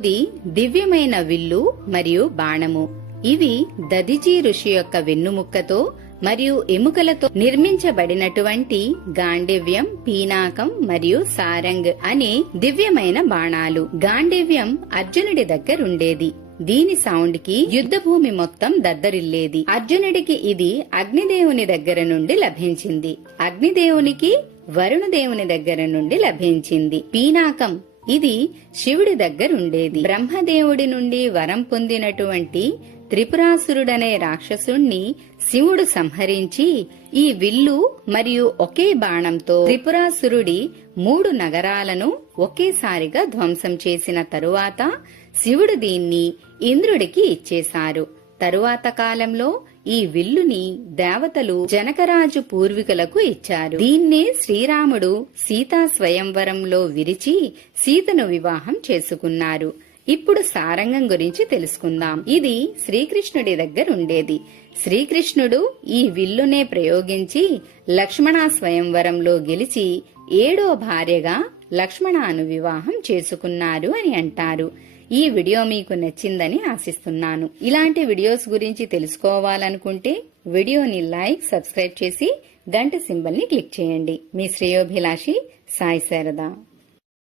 ఇది దివ్యమైన విల్లు మరియు బాణము. ఇవి దదిజీ ఋషి యొక్క వెన్నుముక్కతో మరియు ఎముకలతో నిర్మించబడినటువంటి గాండివ్యం, పీనాకం మరియు సారంగ్ అనే దివ్యమైన బాణాలు. గాండివ్యం అర్జునుడి దగ్గరుండేది. దీని సౌండ్ కి యుద్ధభూమి మొత్తం దద్దరిల్లేది. అర్జునుడికి ఇది అగ్నిదేవుని దగ్గర నుండి లభించింది. అగ్నిదేవునికి వరుణదేవుని దగ్గర నుండి లభించింది. పీనాకం ఇది శివుడి దగ్గరుండేది. బ్రహ్మదేవుడి నుండి వరం పొందినటువంటి త్రిపురాసురుడనే రాక్షసుణ్ణి శివుడు సంహరించి ఈ విల్లు మరియు ఒకే బాణంతో త్రిపురాసురుడి 3 నగరాలను ఒకేసారిగా ధ్వంసం చేసిన తరువాత శివుడు దీన్ని ఇంద్రుడికి ఇచ్చేశారు. తరువాత కాలంలో ఈ విల్లుని దేవతలు జనకరాజు పూర్వీకులకు ఇచ్చారు. దీన్నే శ్రీరాముడు సీతా స్వయంవరంలో విరిచి సీతను వివాహం చేసుకున్నారు. ఇప్పుడు సారంగం గురించి తెలుసుకుందాం. ఇది శ్రీకృష్ణుడి దగ్గర ఉండేది. శ్రీకృష్ణుడు ఈ విల్లునే ప్రయోగించి లక్ష్మణ స్వయంవరంలో గెలిచి 7వ భార్యగా లక్ష్మణను వివాహం చేసుకున్నారు అని అంటారు. ఈ వీడియో మీకు నచ్చిందని ఆశిస్తున్నాను. ఇలాంటి వీడియోస్ గురించి తెలుసుకోవాలనుకుంటే వీడియోని లైక్, సబ్స్క్రైబ్ చేసి గంట సింబల్ ని క్లిక్ చేయండి. మీ శ్రేయోభిలాషి సాయి శారద.